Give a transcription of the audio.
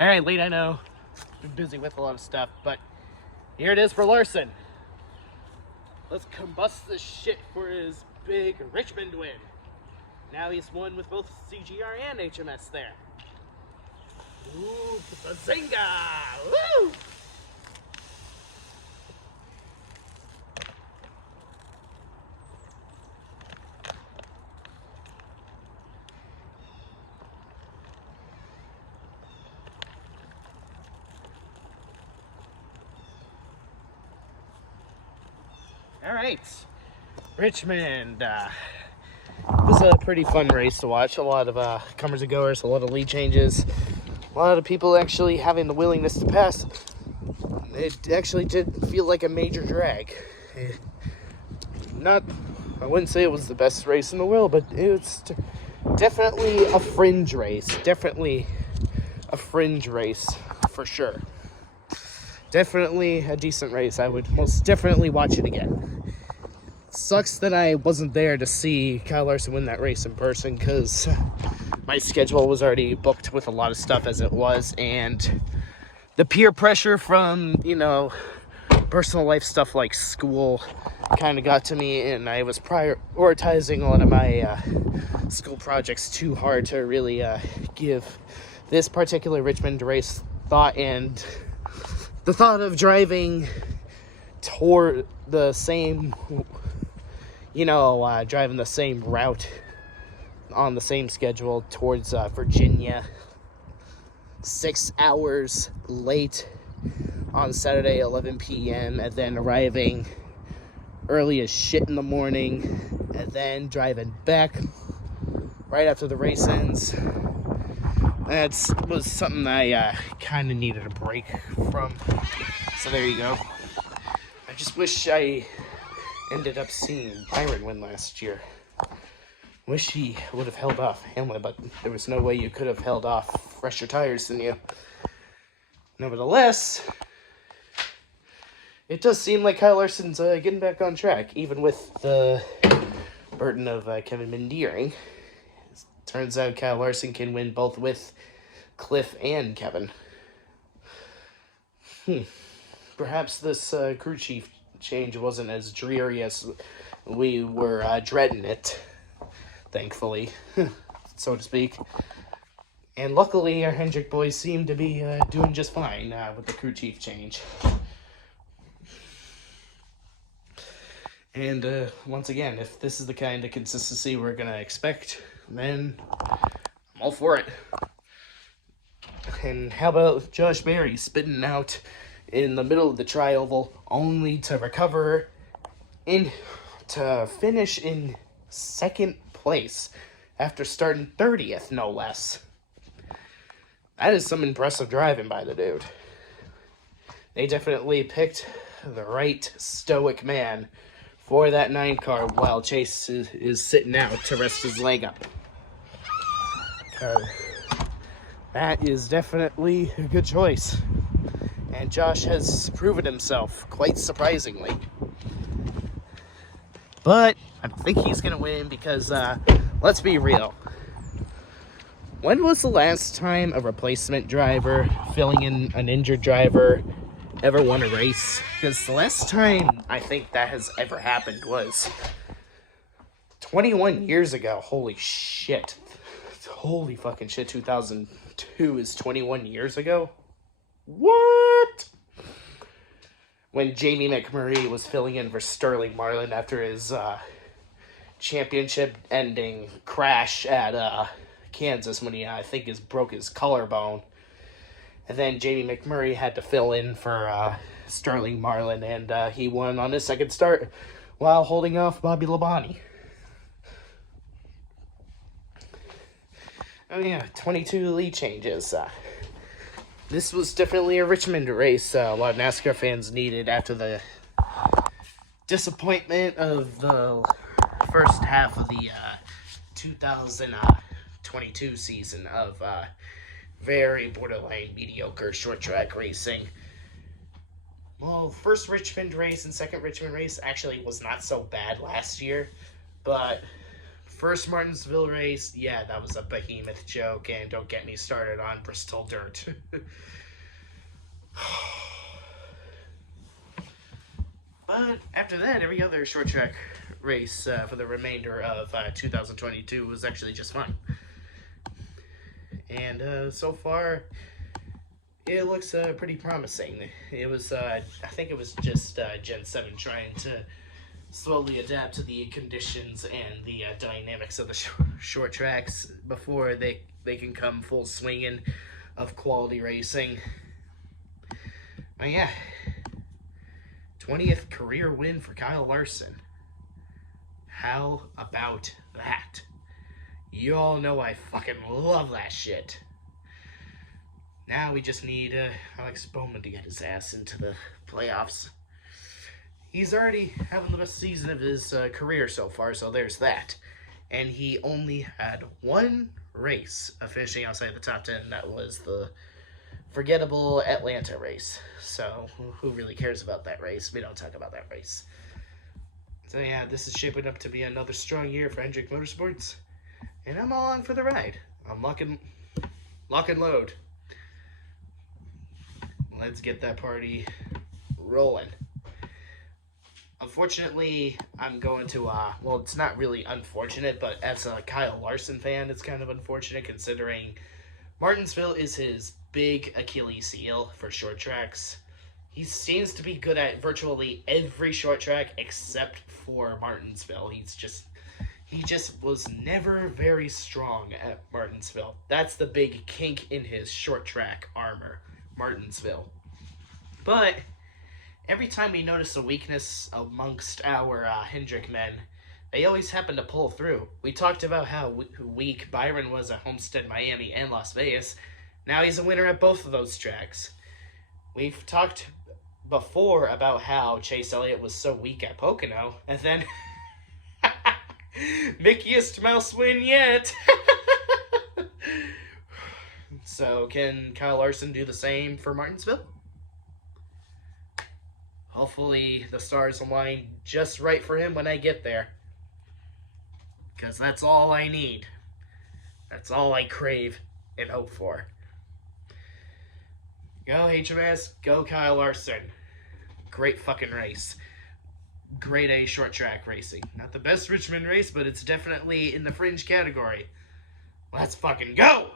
Alright, late, I know. Been busy with a lot of stuff, but here it is for Larson. Let's combust this shit for his big Richmond win. Now he's won with both CGR and HMS there. Ooh, bazinga! Woo! All right, Richmond. It was a pretty fun race to watch. A lot of comers and goers, a lot of lead changes, a lot of people actually having the willingness to pass. It actually did feel like a major drag. I wouldn't say it was the best race in the world, but it's definitely a fringe race. Definitely a fringe race, for sure. Definitely a decent race. I would most definitely watch it again. Sucks that I wasn't there to see Kyle Larson win that race in person, because my schedule was already booked with a lot of stuff as it was, and the peer pressure from, personal life stuff like school kind of got to me, and I was prioritizing a lot of my school projects too hard to really give this particular Richmond race thought, and the thought of driving toward the same, driving the same route on the same schedule towards Virginia, 6 hours late on Saturday, 11 p.m., and then arriving early as shit in the morning, and then driving back right after the race ends. That was something I kind of needed a break from. So there you go. I just wish I ended up seeing Byron win last year. Wish he would have held off Hamlin, but there was no way you could have held off fresher tires than you. Nevertheless, it does seem like Kyle Larson's getting back on track, even with the burden of Kevin Mendeering. Turns out Kyle Larson can win both with Cliff and Kevin. Perhaps this crew chief change wasn't as dreary as we were dreading it, thankfully, so to speak. And luckily, our Hendrick boys seem to be doing just fine with the crew chief change. And once again, if this is the kind of consistency we're going to expect, then I'm all for it. And how about Josh Berry spitting out in the middle of the tri-oval only to recover and to finish in second place after starting 30th, no less. That is some impressive driving by the dude. They definitely picked the right stoic man for that 9 car while Chase is sitting out to rest his leg up. That is definitely a good choice. And Josh has proven himself quite surprisingly. But I think he's going to win because, let's be real. When was the last time a replacement driver filling in an injured driver ever won a race? Because the last time I think that has ever happened was 21 years ago. Holy shit. Holy fucking shit. 2002 is 21 years ago? What? When Jamie McMurray was filling in for Sterling Marlin after his championship-ending crash at Kansas when he, I think, broke his collarbone. And then Jamie McMurray had to fill in for Sterling Marlin, and he won on his second start while holding off Bobby Labonte. Oh yeah, 22 lead changes. This was definitely a Richmond race a lot of NASCAR fans needed after the disappointment of the first half of the 2022 season of very borderline mediocre short track racing. Well, first Richmond race and second Richmond race actually was not so bad last year, but first Martinsville race, yeah, that was a behemoth joke, and don't get me started on Bristol Dirt. But after that, every other short track race for the remainder of 2022 was actually just fine. And so far, it looks pretty promising. It was, I think it was just Gen 7 trying to slowly adapt to the conditions and the dynamics of the short tracks before they can come full swinging of quality racing. But yeah, 20th career win for Kyle Larson. How about that? You all know I fucking love that shit. Now we just need Alex Bowman to get his ass into the playoffs. He's already having the best season of his career so far, so there's that. And he only had one race of finishing outside the top 10. That was the forgettable Atlanta race. So who really cares about that race? We don't talk about that race. So yeah, this is shaping up to be another strong year for Hendrick Motorsports. And I'm along for the ride. I'm lock and load. Let's get that party rolling. Unfortunately, I'm going to, well, it's not really unfortunate, but as a Kyle Larson fan, it's kind of unfortunate considering Martinsville is his big Achilles heel for short tracks. He seems to be good at virtually every short track except for Martinsville. He just was never very strong at Martinsville. That's the big kink in his short track armor, Martinsville. But every time we notice a weakness amongst our Hendrick men, they always happen to pull through. We talked about how weak Byron was at Homestead, Miami, and Las Vegas. Now he's a winner at both of those tracks. We've talked before about how Chase Elliott was so weak at Pocono, and then Mickiest mouse win yet. So can Kyle Larson do the same for Martinsville? Hopefully the stars align just right for him when I get there. Because that's all I need. That's all I crave and hope for. Go HMS, go Kyle Larson. Great fucking race. Grade A short track racing. Not the best Richmond race, but it's definitely in the fringe category. Let's fucking go!